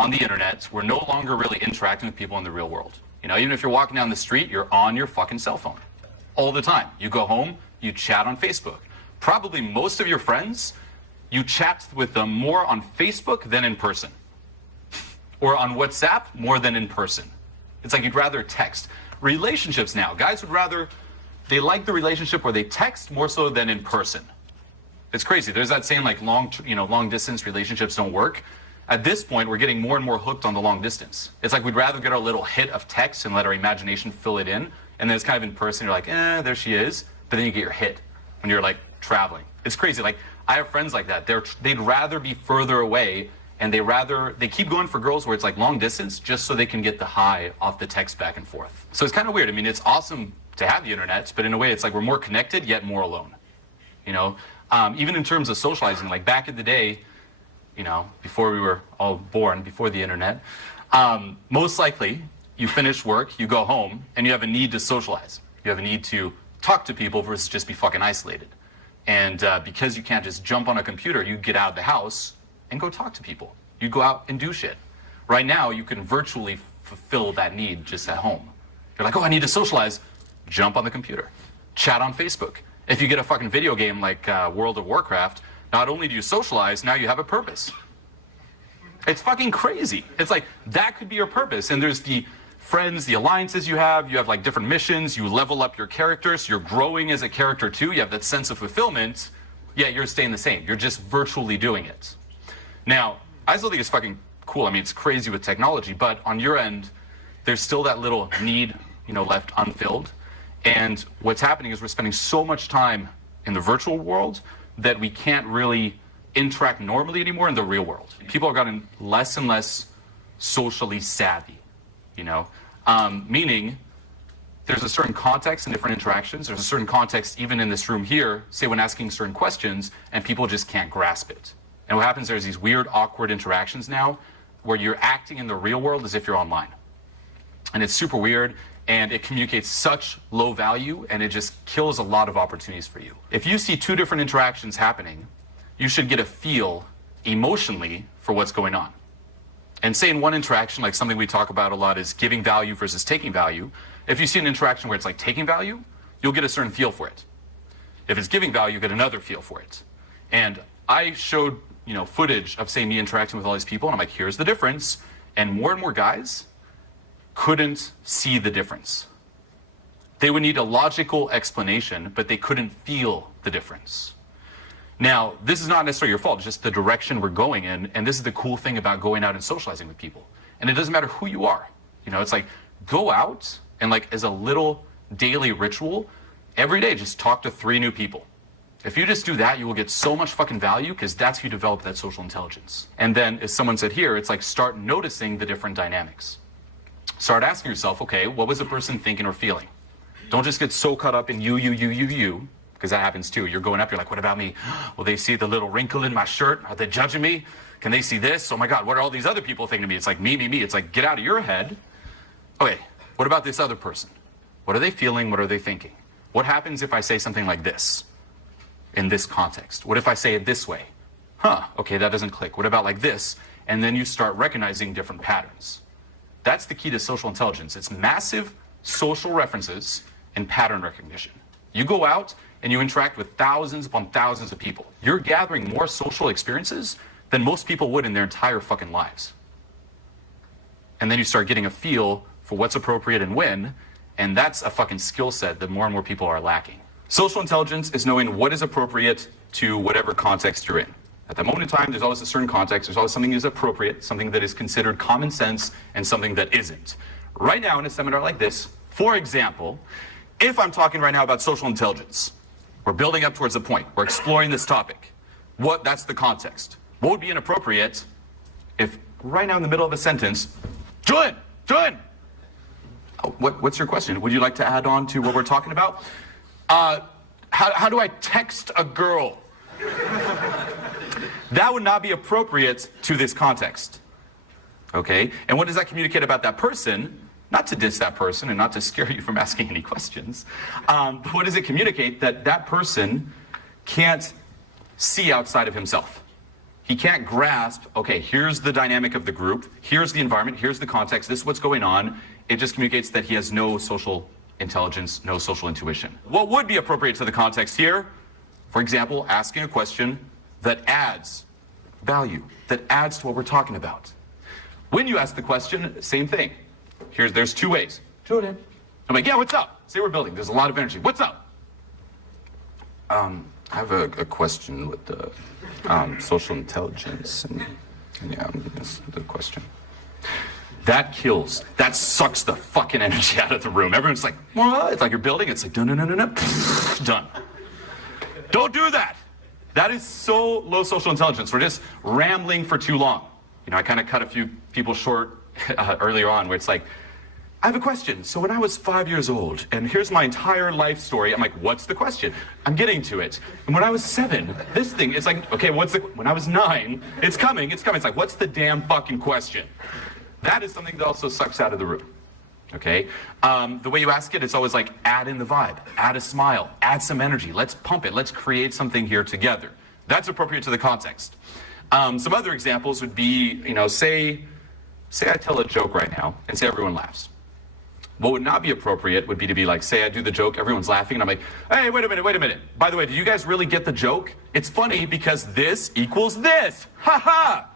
on the internet, we're no longer really interacting with people in the real world. You know, even if you're walking down the street, you're on your fucking cell phone all the time. You go home, you chat on Facebook. Probably most of your friends, you chat with them more on Facebook than in person. Or on WhatsApp more than in person. It's like you'd rather text. Relationships now, guys would rather, they like the relationship where they text more so than in person. It's crazy. There's that saying like long distance relationships don't work. At this point, we're getting more and more hooked on the long distance. It's like we'd rather get our little hit of text and let our imagination fill it in. And then it's kind of in person, you're like, there she is. But then you get your hit when you're like traveling. It's crazy. Like I have friends like that. They'd rather be further away, and they keep going for girls where it's like long distance just so they can get the high off the text back and forth. So it's kind of weird. I mean, it's awesome to have the internet, but in a way it's like we're more connected yet more alone. You know, even in terms of socializing, like back in the day, you know, before we were all born, before the internet, most likely you finish work, you go home, and you have a need to socialize. You have a need to talk to people versus just be fucking isolated. And because you can't just jump on a computer, you get out of the house and go talk to people. You go out and do shit. Right now, you can virtually fulfill that need just at home. You're like, oh, I need to socialize. Jump on the computer. Chat on Facebook. If you get a fucking video game like World of Warcraft, not only do you socialize, now you have a purpose. It's fucking crazy. It's like, that could be your purpose. And there's the friends, the alliances you have like different missions, you level up your characters, you're growing as a character too, you have that sense of fulfillment, yet you're staying the same. You're just virtually doing it. Now, I still think it's fucking cool. I mean, it's crazy with technology, but on your end, there's still that little need, you know, left unfilled. And what's happening is we're spending so much time in the virtual world that we can't really interact normally anymore in the real world. People have gotten less and less socially savvy, you know, meaning there's a certain context in different interactions. There's a certain context even in this room here, say when asking certain questions, and people just can't grasp it. And what happens, there's these weird, awkward interactions now where you're acting in the real world as if you're online. And it's super weird, and it communicates such low value, and it just kills a lot of opportunities for you. If you see two different interactions happening, you should get a feel emotionally for what's going on. And say in one interaction, like something we talk about a lot is giving value versus taking value. If you see an interaction where it's like taking value, you'll get a certain feel for it. If it's giving value, you get another feel for it. And I showed, you know, footage of, say, me interacting with all these people, and I'm like, here's the difference. And more guys couldn't see the difference. They would need a logical explanation, but they couldn't feel the difference. Now, this is not necessarily your fault, it's just the direction we're going in, and this is the cool thing about going out and socializing with people. And it doesn't matter who you are. You know, it's like, go out and like as a little daily ritual, every day just talk to 3 new people. If you just do that, you will get so much fucking value because that's how you develop that social intelligence. And then, as someone said here, it's like start noticing the different dynamics. Start asking yourself, okay, what was the person thinking or feeling? Don't just get so caught up in you, because that happens too. You're going up, you're like, what about me? Will they see the little wrinkle in my shirt? Are they judging me? Can they see this? Oh my God, what are all these other people thinking of me? It's like me. It's like, get out of your head. Okay, what about this other person? What are they feeling? What are they thinking? What happens if I say something like this in this context? What if I say it this way? Okay, that doesn't click. What about like this? And then you start recognizing different patterns. That's the key to social intelligence. It's massive social references and pattern recognition. You go out and you interact with thousands upon thousands of people. You're gathering more social experiences than most people would in their entire fucking lives. And then you start getting a feel for what's appropriate and when, and that's a fucking skill set that more and more people are lacking. Social intelligence is knowing what is appropriate to whatever context you're in. At the moment in time, there's always a certain context, there's always something that is appropriate, something that is considered common sense, and something that isn't. Right now in a seminar like this, for example, if I'm talking right now about social intelligence, we're building up towards the point, we're exploring this topic. That's the context. What would be inappropriate if right now in the middle of a sentence, Julian! What's your question? Would you like to add on to what we're talking about? How do I text a girl? That would not be appropriate to this context. Okay? And what does that communicate about that person? Not to diss that person and not to scare you from asking any questions. But what does it communicate? That person can't see outside of himself. He can't grasp, okay, here's the dynamic of the group, here's the environment, here's the context, this is what's going on. It just communicates that he has no social intelligence, no social intuition. What would be appropriate to the context here? For example, asking a question that adds value, that adds to what we're talking about. When you ask the question, same thing. There's two ways. Jordan. I'm like, yeah, what's up? Say we're building. There's a lot of energy. What's up? I have a question with the social intelligence. And yeah, that's the question. That kills. That sucks the fucking energy out of the room. Everyone's like, what? It's like you're building. It's like, no. Done. Don't do that. That is so low social intelligence. We're just rambling for too long. You know, I kind of cut a few people short earlier on where it's like, I have a question. So when I was 5 years old, and here's my entire life story, I'm like, what's the question? I'm getting to it. And when I was 7, this thing, it's like, okay, when I was 9, it's coming. It's like, what's the damn fucking question? That is something that also sucks out of the room, okay? The way you ask it, it's always like, add in the vibe, add a smile, add some energy, let's pump it, let's create something here together. That's appropriate to the context. Some other examples would be, you know, say I tell a joke right now, and say everyone laughs. What would not be appropriate would be to be like, say I do the joke, everyone's laughing, and I'm like, hey, wait a minute. By the way, do you guys really get the joke? It's funny because this equals this. Ha ha!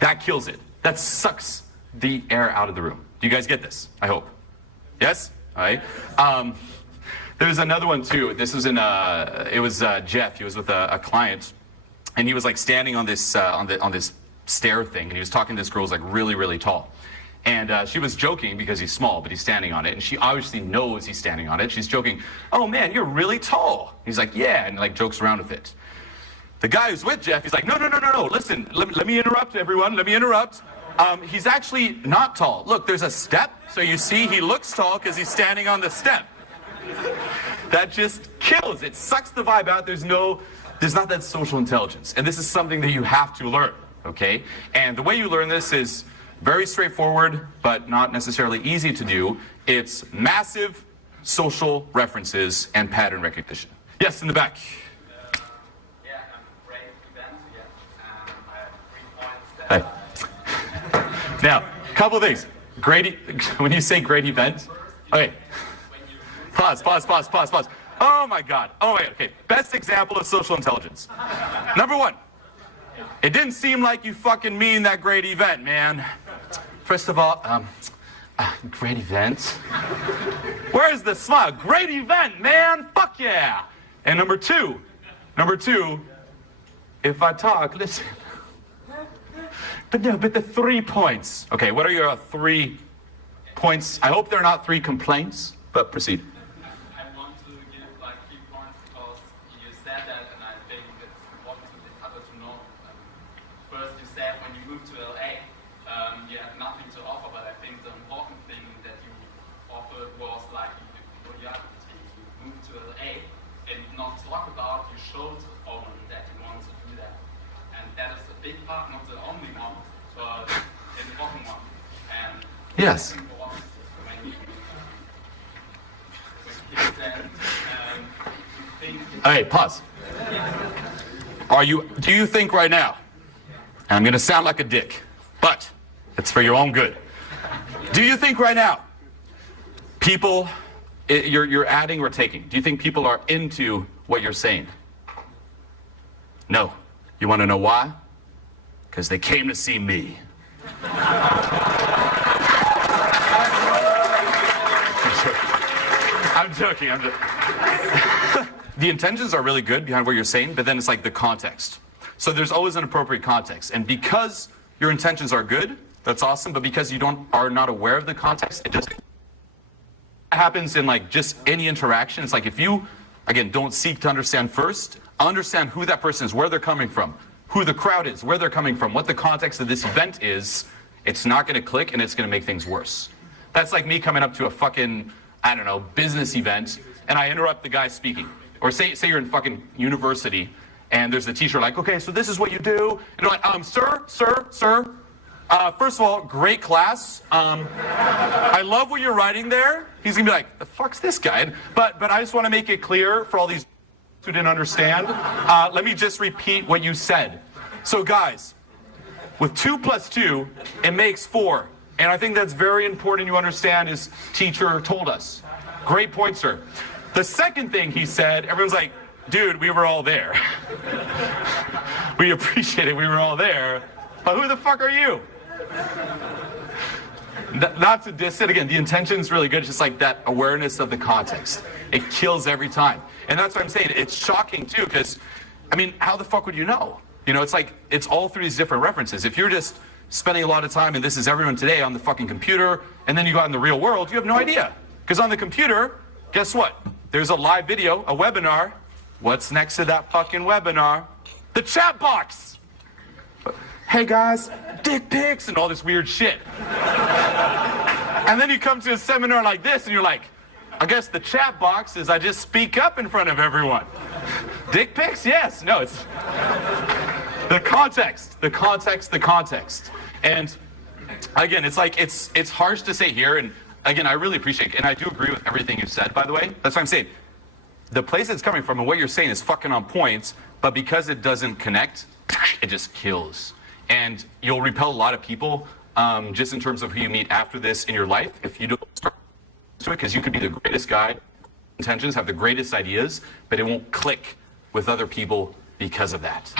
That kills it. That sucks the air out of the room. Do you guys get this? I hope. Yes? All right. There's another one too. This was it was Jeff. He was with a client, and he was like standing on this on this stair thing, and he was talking to this girl who's like really, really tall. And she was joking because he's small, but he's standing on it. And she obviously knows he's standing on it. She's joking, oh man, you're really tall. He's like, yeah, and like jokes around with it. The guy who's with Jeff, he's like, no, listen, let me interrupt everyone, let me interrupt. He's actually not tall. Look, there's a step, so you see he looks tall because he's standing on the step. That just kills, it sucks the vibe out. There's not that social intelligence. And this is something that you have to learn, okay? And the way you learn this is very straightforward, but not necessarily easy to do. It's massive social references and pattern recognition. Yes, in the back. Yeah, great event again. I have 3 points. Hey. Now, couple things. When you say great event, okay. Pause. Oh my God. Okay. Best example of social intelligence. Number 1. It didn't seem like you fucking mean that great event, man. First of all, great event. Where's the smile? Great event, man. Fuck yeah. And number two, if I talk, listen. But the 3 points. Okay, what are your 3 points? I hope they're not 3 complaints, but proceed. I want to give like 3 points because you said that, and I think it's important to the other to know. First, you said when you moved to LA, you had nothing to offer, but I think the important thing that you offered was like you moved to LA and not talk about, you showed Owen that you want to do that. And that is a big part, not the only one, but an important one. And yes. When you said, Okay, pause. Do you think right now, and I'm going to sound like a dick, but it's for your own good. Do you think right now, people, you're adding or taking, do you think people are into what you're saying? No. You want to know why? Because they came to see me. I'm joking. The intentions are really good behind what you're saying, but then it's like the context. So there's always an appropriate context. And because your intentions are good, that's awesome, but because you are not aware of the context, it just happens in like just any interaction. It's like if you, again, don't seek to understand first, understand who that person is, where they're coming from, who the crowd is, where they're coming from, what the context of this event is, it's not going to click and it's going to make things worse. That's like me coming up to a fucking, I don't know, business event and I interrupt the guy speaking. Or say you're in fucking university and there's the teacher like, okay, so this is what you do. And you're like, sir. First of all, great class. I love what you're writing there. He's gonna be like, the fuck's this guy? But I just want to make it clear for all these who didn't understand. Let me just repeat what you said. So guys, with 2 plus 2, it makes 4. And I think that's very important you understand, as teacher told us. Great point, sir. The second thing he said, everyone's like, dude, we were all there. We appreciate it, we were all there. But who the fuck are you? Not to diss it, again, the intention's really good. It's just like that awareness of the context. It kills every time. And that's what I'm saying. It's shocking too, because, I mean, how the fuck would you know? You know, it's like, it's all through these different references. If you're just spending a lot of time, and this is everyone today, on the fucking computer, and then you go out in the real world, you have no idea. Because on the computer, guess what? There's a live video, a webinar. What's next to that fucking webinar? The chat box! Hey guys, dick pics, and all this weird shit. And then you come to a seminar like this, and you're like, I guess the chat box is I just speak up in front of everyone. Dick pics? Yes. No, it's the context, the context, the context. And again, it's like, it's harsh to say here, and again, I really appreciate it, and I do agree with everything you said, by the way. That's what I'm saying. The place it's coming from and what you're saying is fucking on point, but because it doesn't connect, it just kills. And you'll repel a lot of people, just in terms of who you meet after this in your life, if you don't start to it, because you could be the greatest guy, intentions, have the greatest ideas, but it won't click with other people because of that.